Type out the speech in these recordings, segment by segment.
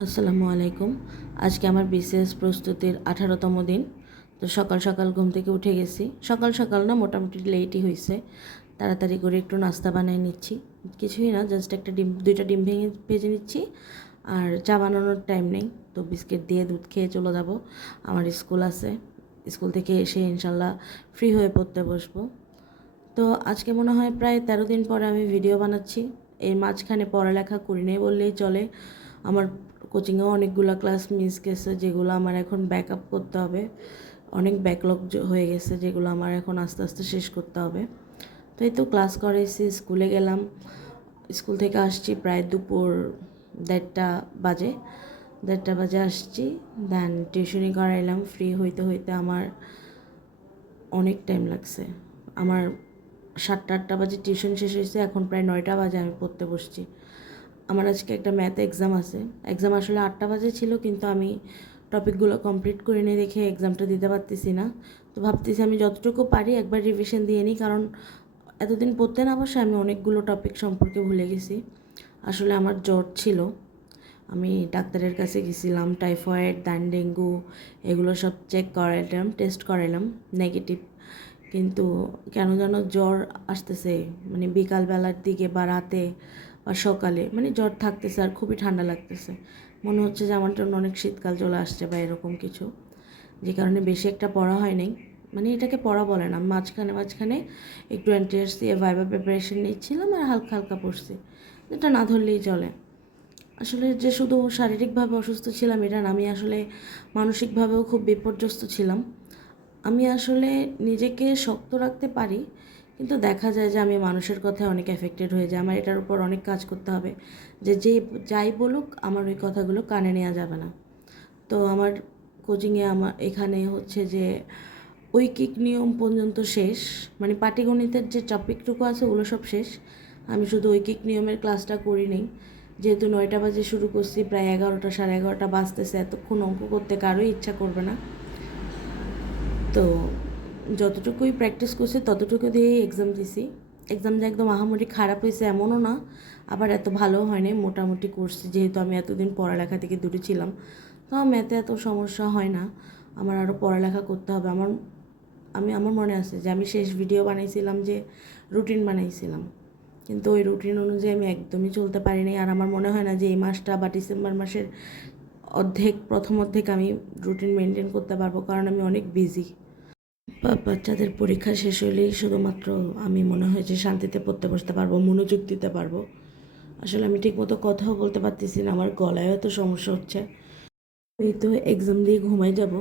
আসসালামু আলাইকুম। আজকে আমার বিসিএস প্রস্তুতির 18তম দিন। তো সকাল সকাল ঘুম থেকে উঠে গেছি। সকাল সকাল না, মোটামুটি লেটই হয়েছে। তাড়াতাড়ি করে একটু নাস্তা বানিয়ে নিচ্ছি। কিছুই না, জাস্ট একটা ডিম, 2টা ডিম ভেজে নিচ্ছি। আর চা বানানোর টাইম নেই, তো বিস্কিট দিয়ে দুধ খেয়ে চলে যাব। আমার স্কুল আছে, স্কুল থেকে এসে ইনশাল্লাহ ফ্রি হয়ে পড়তে বসবো। তো আজকে মনে হয় প্রায় 13 দিন পরে আমি ভিডিও বানাচ্ছি। এই মাঝখানে পড়ালেখা করি নাই বললেই চলে। আমার কোচিংয়েও অনেকগুলো ক্লাস মিস গেছে, যেগুলো আমার এখন ব্যাকআপ করতে হবে। অনেক ব্যাকলগ হয়ে গেছে, যেগুলো আমার এখন আস্তে আস্তে শেষ করতে হবে। তো এই তো ক্লাস করেছি, স্কুলে গেলাম। স্কুল থেকে আসছি প্রায় দুপুর 1:30 বাজে। 1:30 বাজে আসছি, দেন টিউশনি করাইলাম। ফ্রি হইতে হইতে আমার অনেক টাইম লাগছে। আমার 7টা-8টা বাজে টিউশন শেষ হয়েছে, এখন প্রায় 9টা বাজে আমি পড়তে বসছি। আমার আজকে একটা ম্যাথ এক্সাম আছে। এক্সাম আসলে 8টা বাজে ছিল, কিন্তু আমি টপিকগুলো কমপ্লিট করে নিয়ে দেখে এক্সামটা দিতে পারতেছি না। তো ভাবতেছি আমি যতটুকু পারি একবার রিভিশন দিয়ে নিই, কারণ এতদিন পড়তে না বসে আমি অনেকগুলো টপিক সম্পর্কে ভুলে গেছি। আসলে আমার জ্বর ছিল, আমি ডাক্তারের কাছে গেছিলাম। টাইফয়েড, দেন ডেঙ্গু, এগুলো সব চেক করাইলাম, টেস্ট করাইলাম, নেগেটিভ। কিন্তু কেন যেন জ্বর আসতেছে, মানে বিকালবেলার দিকে বা রাতে বা সকালে, মানে জ্বর থাকতেছে আর খুবই ঠান্ডা লাগতেছে। মনে হচ্ছে যে আমার জন্য অনেক শীতকাল চলে আসছে বা এরকম কিছু, যে কারণে বেশি একটা পড়া হয় নাই। মানে এটাকে পড়া বলে না, মাঝখানে মাঝখানে একটু এনটিএস দিয়ে ভাইবা প্রিপারেশন নিচ্ছিলাম আর হালকা হালকা পড়ছি, যেটা না ধরলেই চলে। আসলে যে শুধু শারীরিকভাবে অসুস্থ ছিলাম এটা না, আমি আসলে মানসিকভাবেও খুব বিপর্যস্ত ছিলাম। আমি আসলে নিজেকে শক্ত রাখতে পারি, কিন্তু দেখা যায় যে আমি মানুষের কথায় অনেক এফেক্টেড হয়ে যায়। আমার এটার উপর অনেক কাজ করতে হবে, যে যাই বলুক আমার ওই কথাগুলো কানে নেওয়া যাবে না। তো আমার কোচিংয়ে আমার এখানে হচ্ছে যে ঐকিক নিয়ম পর্যন্ত শেষ, মানে পাটিগণিতের যে টপিকটুকু আছে ওগুলো সব শেষ। আমি শুধু ঐকিক নিয়মের ক্লাসটা করি নেই, যেহেতু 9টা বাজে শুরু করছি, প্রায় 11টা, সাড়ে 11টা বাজতেছে। এতক্ষণ অঙ্ক করতে কারোই ইচ্ছা করবে না। তো যতটুকুই প্র্যাকটিস করছি ততটুকু দিয়েই এক্সাম দিছি। এক্সাম যে একদম আহামরি খারাপ হয়েছে এমনও না, আবার এত ভালোও হয়নি, মোটামুটি করছি। যেহেতু আমি এতদিন পড়ালেখা থেকে দূরে ছিলাম, তো ম্যাথে এত সমস্যা হয় না। আমার আরও পড়ালেখা করতে হবে। আমার মনে আছে যে আমি শেষ ভিডিও বানাইছিলাম, যে রুটিন বানাইছিলাম, কিন্তু ওই রুটিন অনুযায়ী আমি একদমই চলতে পারিনি। আর আমার মনে হয় না যে এই মাসটা বা ডিসেম্বর মাসের প্রথম অর্ধেক আমি রুটিন মেনটেন করতে পারবো, কারণ আমি অনেক বিজি। বাচ্চাদের পরীক্ষা শেষ হলেই শুধুমাত্র আমি মনে হয় যে শান্তিতে পড়তে বসতে পারবো, মনোযোগ দিতে পারবো। আসলে আমি ঠিকমতো কথাও বলতে পারতেছি না, আমার গলায়ও তো সমস্যা হচ্ছে। এই তো এক্সাম দিয়ে ঘুমাই যাব।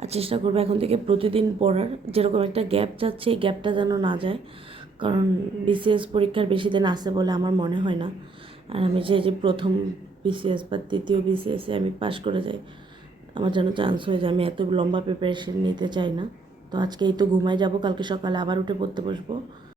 আর চেষ্টা করবো এখন থেকে প্রতিদিন পড়ার। যেরকম একটা গ্যাপ যাচ্ছে, এই গ্যাপটা যেন না যায়, কারণ বিসিএস পরীক্ষার বেশি দিন আছে বলে আমার মনে হয় না। আর আমি যে প্রথম বিসিএস বা দ্বিতীয় বিসিএসে আমি পাশ করে যাই, আমার যেন চান্স হয়ে যায়। আমি এত লম্বা প্রিপারেশন নিতে চাই না। তো আজকে এই তো ঘুমায় যাব, কালকে সকালে আবার উঠে পড়তে বসবো।